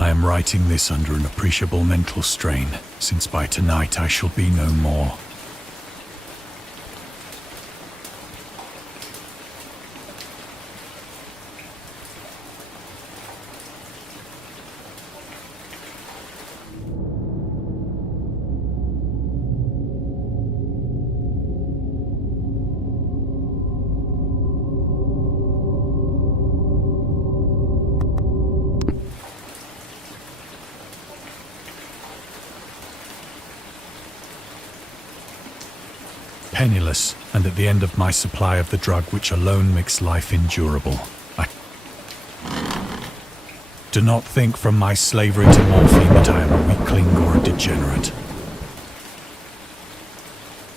I am writing this under an appreciable mental strain, since by tonight I shall be no more. Penniless, and at the end of my supply of the drug which alone makes life endurable. Do not think from my slavery to morphine that I am a weakling or a degenerate.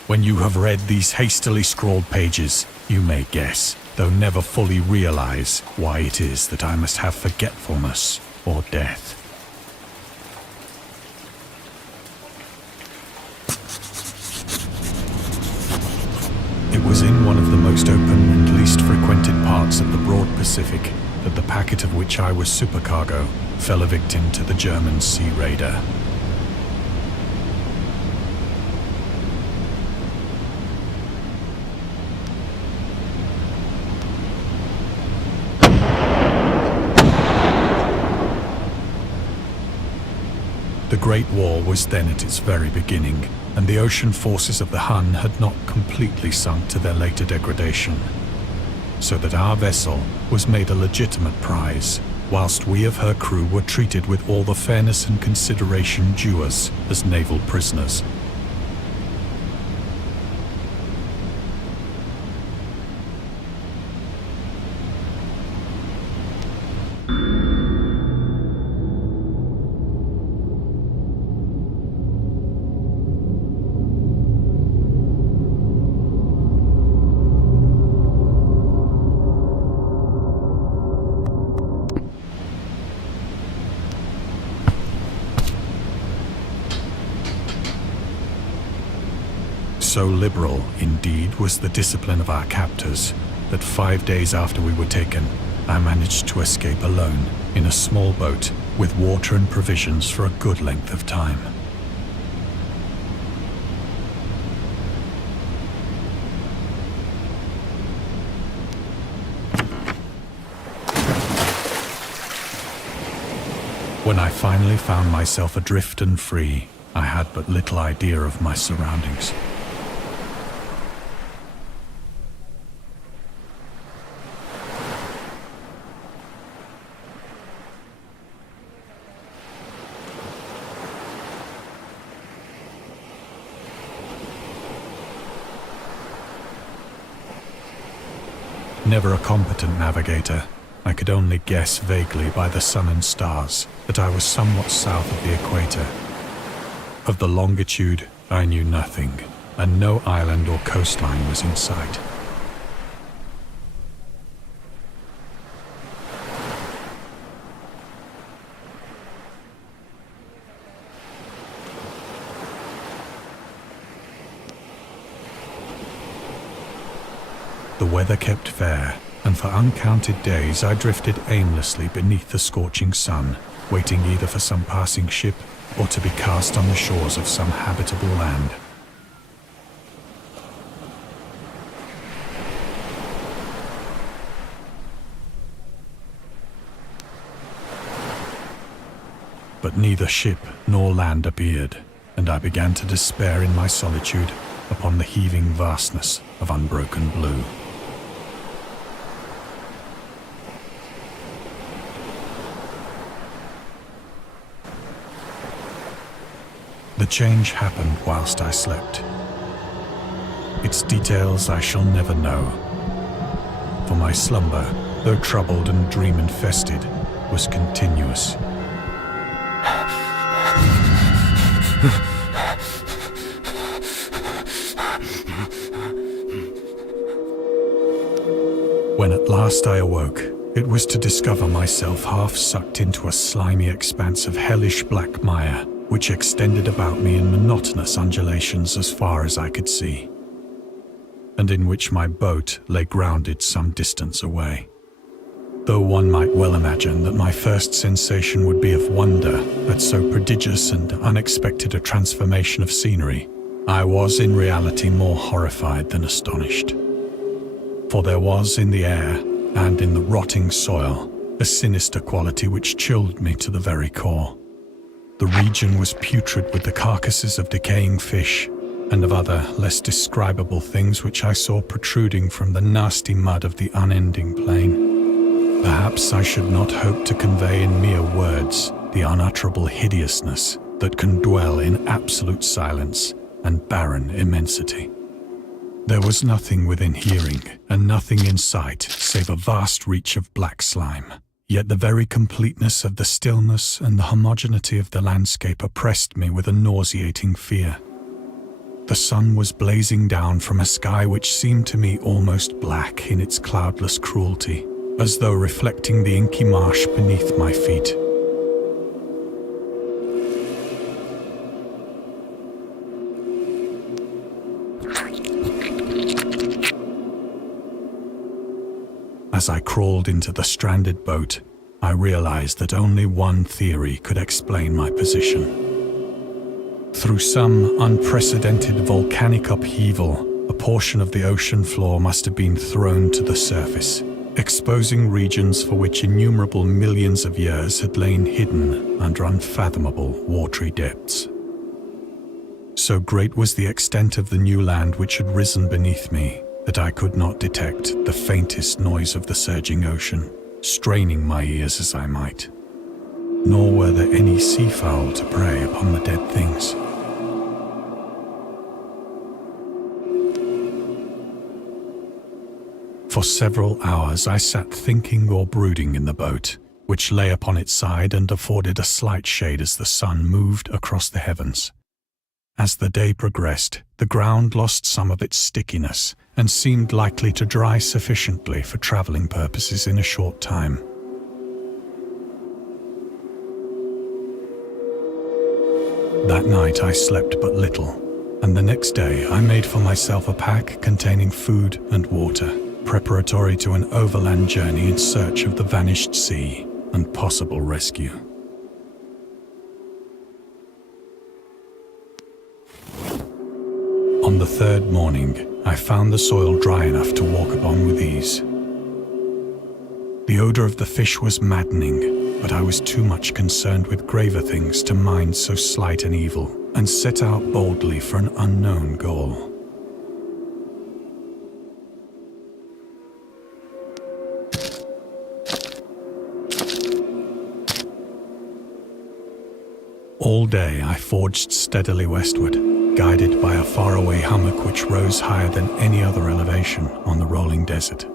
When you have read these hastily scrawled pages, you may guess, though never fully realize, why it is that I must have forgetfulness or death. It was in one of the most open and least frequented parts of the broad Pacific that the packet of which I was supercargo fell a victim to the German sea raider. The Great War was then at its very beginning, and the ocean forces of the Hun had not completely sunk to their later degradation, so that our vessel was made a legitimate prize, whilst we of her crew were treated with all the fairness and consideration due us as naval prisoners. So liberal, indeed, was the discipline of our captors, that 5 days after we were taken, I managed to escape alone, in a small boat, with water and provisions for a good length of time. When I finally found myself adrift and free, I had but little idea of my surroundings. Never a competent navigator, I could only guess vaguely by the sun and stars that I was somewhat south of the equator. Of the longitude, I knew nothing, and no island or coastline was in sight. The weather kept fair, and for uncounted days I drifted aimlessly beneath the scorching sun, waiting either for some passing ship or to be cast on the shores of some habitable land. But neither ship nor land appeared, and I began to despair in my solitude upon the heaving vastness of unbroken blue. The change happened whilst I slept. Its details I shall never know, for my slumber, though troubled and dream-infested, was continuous. When at last I awoke, it was to discover myself half sucked into a slimy expanse of hellish black mire, which extended about me in monotonous undulations as far as I could see, and in which my boat lay grounded some distance away. Though one might well imagine that my first sensation would be of wonder at so prodigious and unexpected a transformation of scenery, I was in reality more horrified than astonished. For there was in the air and in the rotting soil a sinister quality which chilled me to the very core. The region was putrid with the carcasses of decaying fish and of other less describable things which I saw protruding from the nasty mud of the unending plain. Perhaps I should not hope to convey in mere words the unutterable hideousness that can dwell in absolute silence and barren immensity. There was nothing within hearing and nothing in sight save a vast reach of black slime. Yet the very completeness of the stillness and the homogeneity of the landscape oppressed me with a nauseating fear. The sun was blazing down from a sky which seemed to me almost black in its cloudless cruelty, as though reflecting the inky marsh beneath my feet. As I crawled into the stranded boat, I realized that only one theory could explain my position. Through some unprecedented volcanic upheaval, a portion of the ocean floor must have been thrown to the surface, exposing regions for which innumerable millions of years had lain hidden under unfathomable watery depths. So great was the extent of the new land which had risen beneath me, that I could not detect the faintest noise of the surging ocean, straining my ears as I might. Nor were there any seafowl to prey upon the dead things. For several hours I sat thinking or brooding in the boat, which lay upon its side and afforded a slight shade as the sun moved across the heavens. As the day progressed, the ground lost some of its stickiness and seemed likely to dry sufficiently for traveling purposes in a short time. That night I slept but little, and the next day I made for myself a pack containing food and water, preparatory to an overland journey in search of the vanished sea and possible rescue. On the third morning, I found the soil dry enough to walk upon with ease. The odor of the fish was maddening, but I was too much concerned with graver things to mind so slight an evil, and set out boldly for an unknown goal. All day I forged steadily westward, guided by a faraway hummock which rose higher than any other elevation on the rolling desert.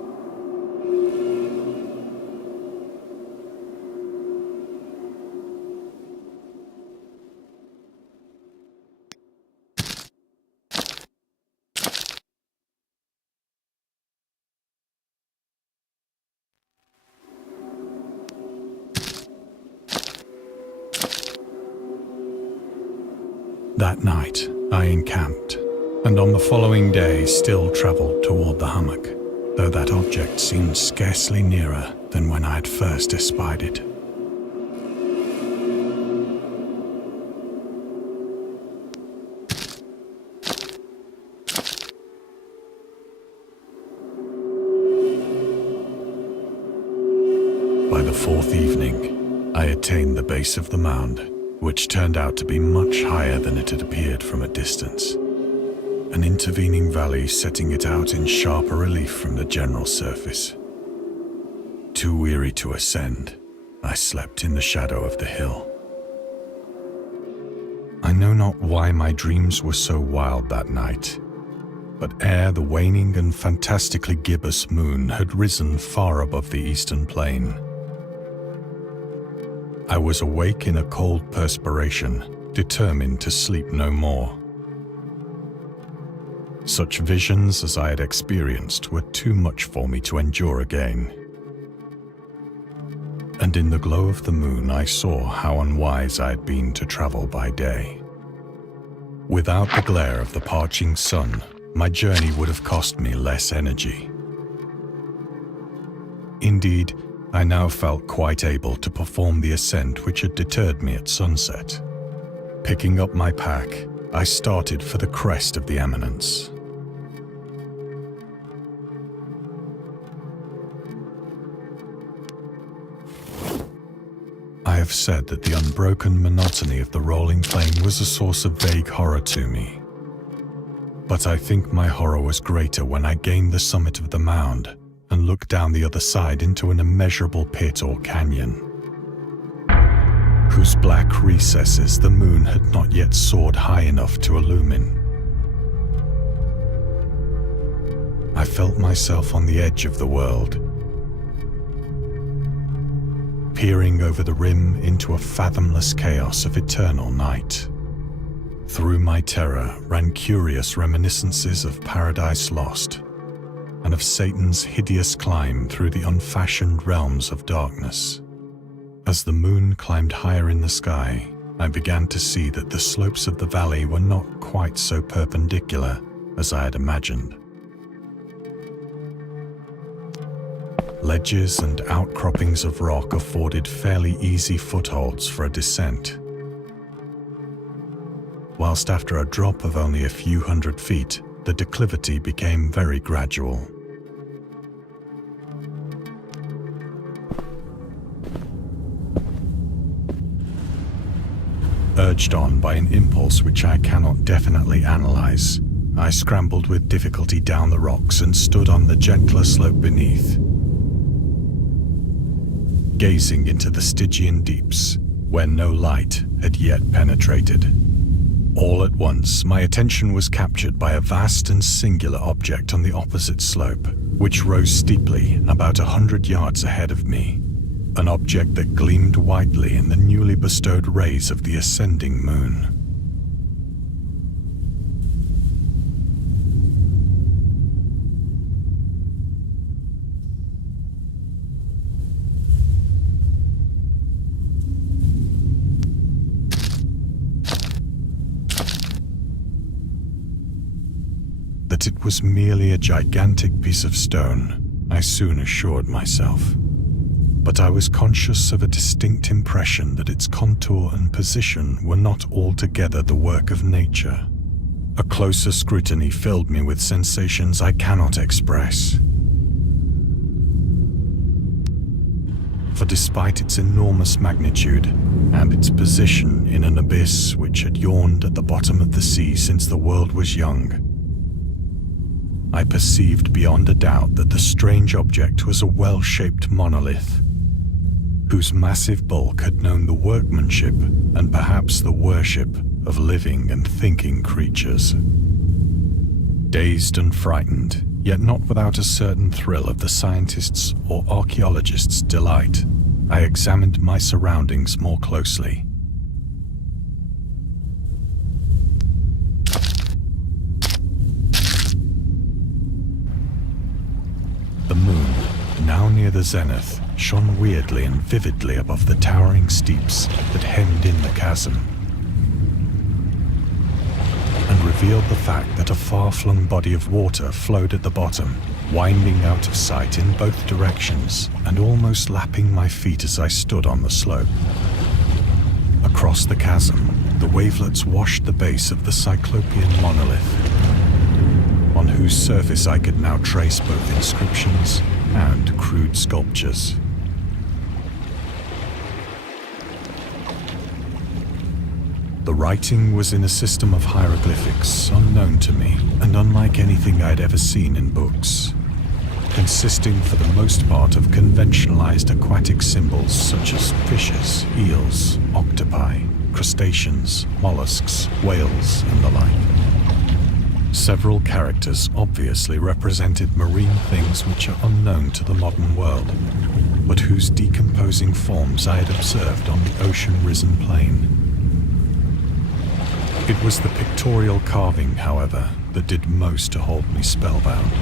That night, I encamped, and on the following day still travelled toward the hummock, though that object seemed scarcely nearer than when I had first espied it. By the fourth evening, I attained the base of the mound, which turned out to be much higher than it had appeared from a distance, an intervening valley setting it out in sharper relief from the general surface. Too weary to ascend, I slept in the shadow of the hill. I know not why my dreams were so wild that night, but ere the waning and fantastically gibbous moon had risen far above the eastern plain, I was awake in a cold perspiration, determined to sleep no more. Such visions as I had experienced were too much for me to endure again. And in the glow of the moon I saw how unwise I had been to travel by day. Without the glare of the parching sun, my journey would have cost me less energy. Indeed, I now felt quite able to perform the ascent which had deterred me at sunset. Picking up my pack, I started for the crest of the eminence. I have said that the unbroken monotony of the rolling plain was a source of vague horror to me. But I think my horror was greater when I gained the summit of the mound and looked down the other side into an immeasurable pit or canyon, whose black recesses the moon had not yet soared high enough to illumine. I felt myself on the edge of the world, peering over the rim into a fathomless chaos of eternal night. Through my terror ran curious reminiscences of Paradise Lost and of Satan's hideous climb through the unfashioned realms of darkness. As the moon climbed higher in the sky, I began to see that the slopes of the valley were not quite so perpendicular as I had imagined. Ledges and outcroppings of rock afforded fairly easy footholds for a descent, whilst after a drop of only a few hundred feet, the declivity became very gradual. Urged on by an impulse which I cannot definitely analyze, I scrambled with difficulty down the rocks and stood on the gentler slope beneath, gazing into the Stygian deeps, where no light had yet penetrated. All at once, my attention was captured by a vast and singular object on the opposite slope, which rose steeply about 100 yards ahead of me, an object that gleamed whitely in the newly bestowed rays of the ascending moon. That it was merely a gigantic piece of stone, I soon assured myself. But I was conscious of a distinct impression that its contour and position were not altogether the work of nature. A closer scrutiny filled me with sensations I cannot express. For despite its enormous magnitude and its position in an abyss which had yawned at the bottom of the sea since the world was young, I perceived beyond a doubt that the strange object was a well-shaped monolith, whose massive bulk had known the workmanship and perhaps the worship of living and thinking creatures. Dazed and frightened, yet not without a certain thrill of the scientist's or archaeologist's delight, I examined my surroundings more closely. The moon, now near the zenith, shone weirdly and vividly above the towering steeps that hemmed in the chasm, and revealed the fact that a far-flung body of water flowed at the bottom, winding out of sight in both directions and almost lapping my feet as I stood on the slope. Across the chasm, the wavelets washed the base of the cyclopean monolith, on whose surface I could now trace both inscriptions and crude sculptures. The writing was in a system of hieroglyphics unknown to me and unlike anything I'd ever seen in books, consisting for the most part of conventionalized aquatic symbols such as fishes, eels, octopi, crustaceans, mollusks, whales, and the like. Several characters obviously represented marine things which are unknown to the modern world, but whose decomposing forms I had observed on the ocean-risen plain. It was the pictorial carving, however, that did most to hold me spellbound.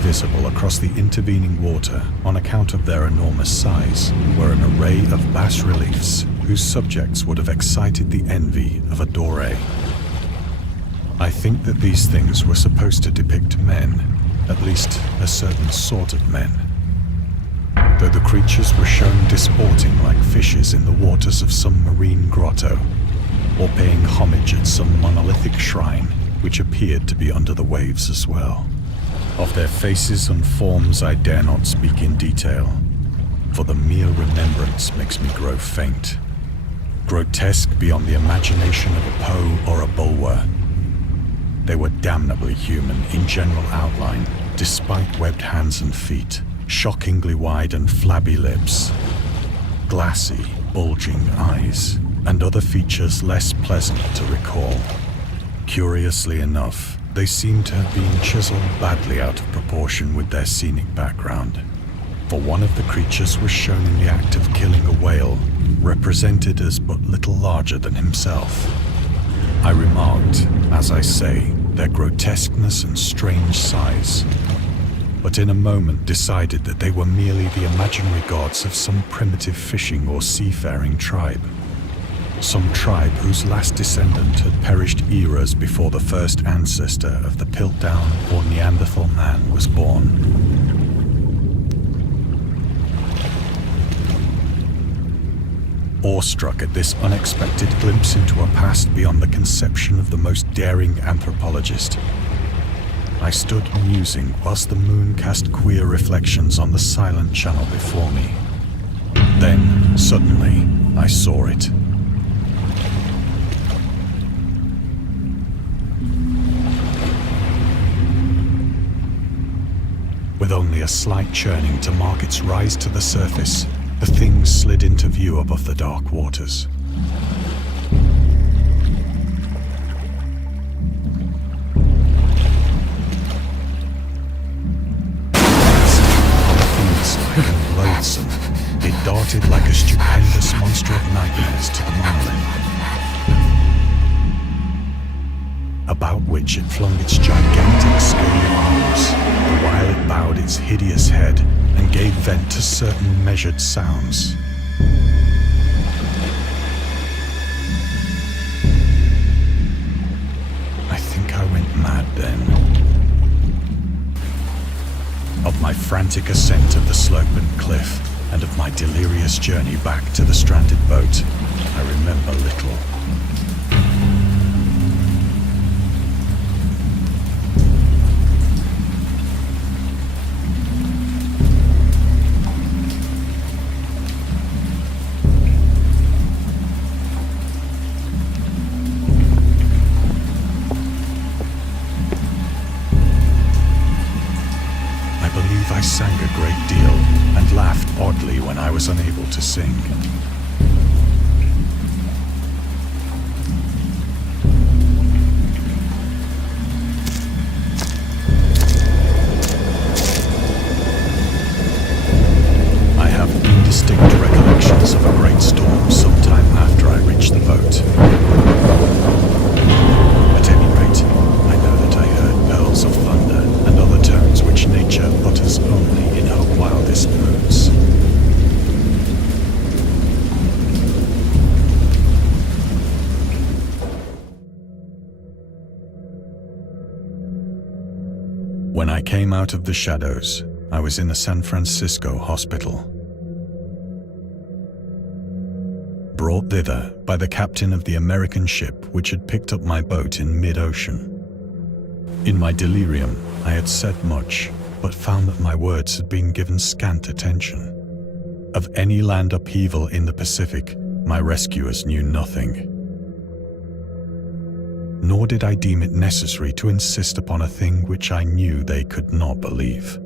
visible across the intervening water on account of their enormous size were an array of bas-reliefs whose subjects would have excited the envy of a Doré. I think that these things were supposed to depict men, at least a certain sort of men. Though the creatures were shown disporting like fishes in the waters of some marine grotto, or paying homage at some monolithic shrine which appeared to be under the waves as well. Of their faces and forms I dare not speak in detail, for the mere remembrance makes me grow faint. Grotesque beyond the imagination of a Poe or a Bulwer, they were damnably human in general outline, despite webbed hands and feet, shockingly wide and flabby lips, glassy, bulging eyes, and other features less pleasant to recall. Curiously enough, they seem to have been chiseled badly out of proportion with their scenic background, for one of the creatures was shown in the act of killing a whale, represented as but little larger than himself. I remarked, as I say, their grotesqueness and strange size, but in a moment decided that they were merely the imaginary gods of some primitive fishing or seafaring tribe. Some tribe whose last descendant had perished eras before the first ancestor of the Piltdown or Neanderthal man was born. Awestruck at this unexpected glimpse into a past beyond the conception of the most daring anthropologist, I stood musing whilst the moon cast queer reflections on the silent channel before me. Then, suddenly, I saw it. With only a slight churning to mark its rise to the surface, the thing slid into view above the dark waters. And loathsome, it darted like a stupendous monster of nightmares to the monolith, about which it flung its gigantic scaly arms, the while it bowed its hideous head and gave vent to certain measured sounds. I think I went mad then. Of my frantic ascent of the sloping cliff and of my delirious journey back to the stranded boat, I remember little. I sang a great deal and laughed oddly when I was unable to sing. I have indistinct recollections of a great storm sometime after I reached the boat. At any rate, I know that I heard pearls of thunder and other tones which nature utters only in her wildest moods. When I came out of the shadows, I was in a San Francisco hospital. Brought thither by the captain of the American ship which had picked up my boat in mid-ocean. In my delirium, I had said much, but found that my words had been given scant attention. Of any land upheaval in the Pacific, my rescuers knew nothing. Nor did I deem it necessary to insist upon a thing which I knew they could not believe.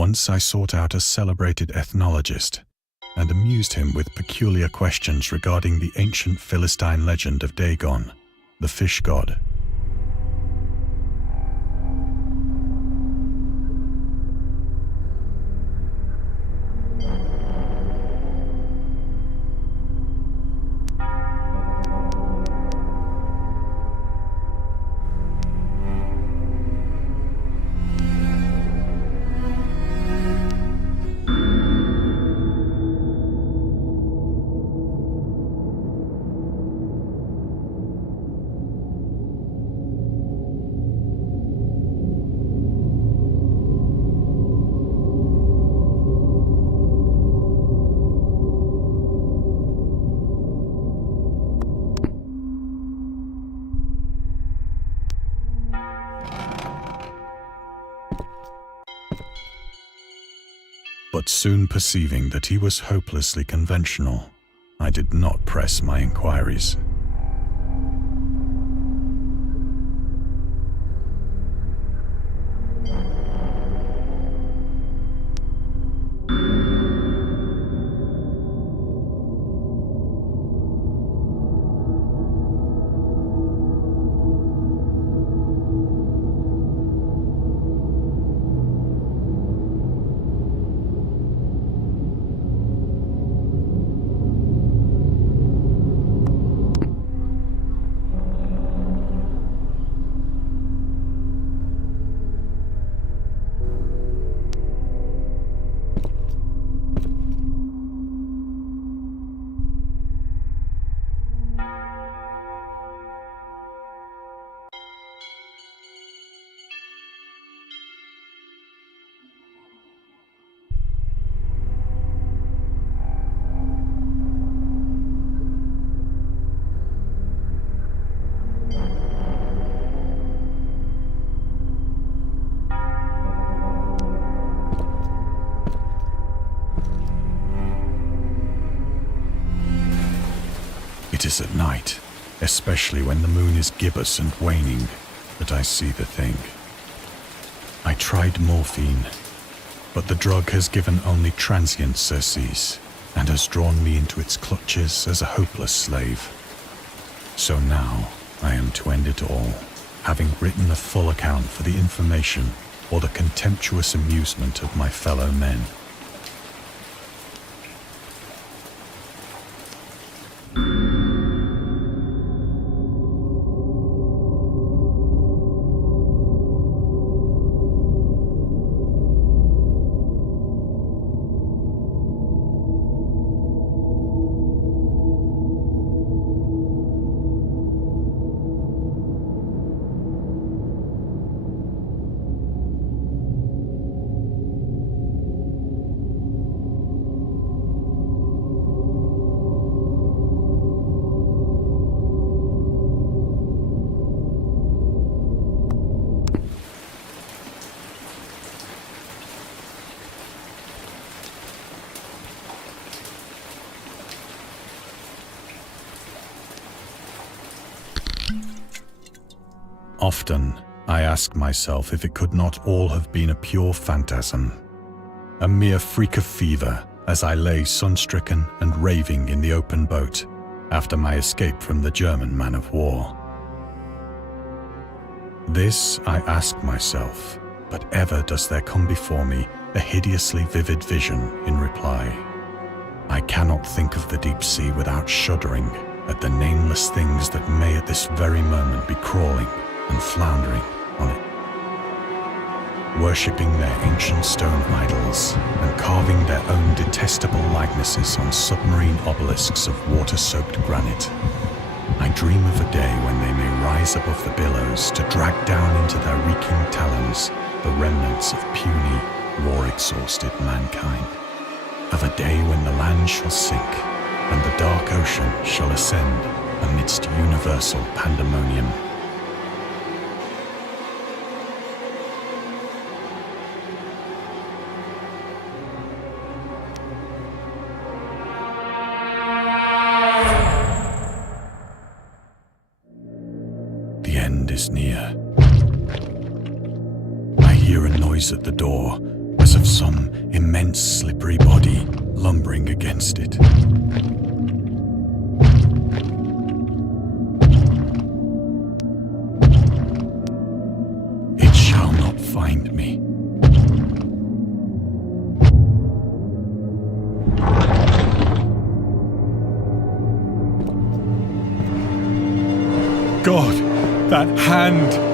Once I sought out a celebrated ethnologist and amused him with peculiar questions regarding the ancient Philistine legend of Dagon, the fish god. But soon perceiving that he was hopelessly conventional, I did not press my inquiries. It is at night, especially when the moon is gibbous and waning, that I see the thing. I tried morphine, but the drug has given only transient surcease and has drawn me into its clutches as a hopeless slave. So now I am to end it all, having written a full account for the information or the contemptuous amusement of my fellow men. Often, I ask myself if it could not all have been a pure phantasm, a mere freak of fever as I lay sun-stricken and raving in the open boat after my escape from the German man-of-war. This I ask myself, but ever does there come before me a hideously vivid vision in reply. I cannot think of the deep sea without shuddering at the nameless things that may at this very moment be crawling and floundering on it, worshipping their ancient stone idols and carving their own detestable likenesses on submarine obelisks of water-soaked granite. I dream of a day when they may rise above the billows to drag down into their reeking talons the remnants of puny, war-exhausted mankind. Of a day when the land shall sink and the dark ocean shall ascend amidst universal pandemonium. The end is near. I hear a noise at the door, as of some immense slippery body lumbering against it. It shall not find me. God, that hand!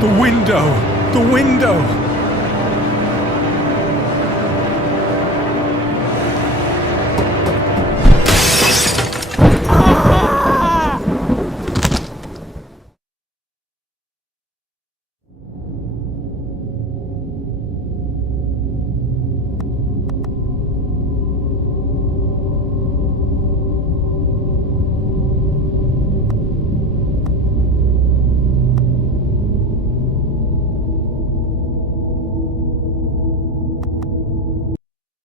The window! The window!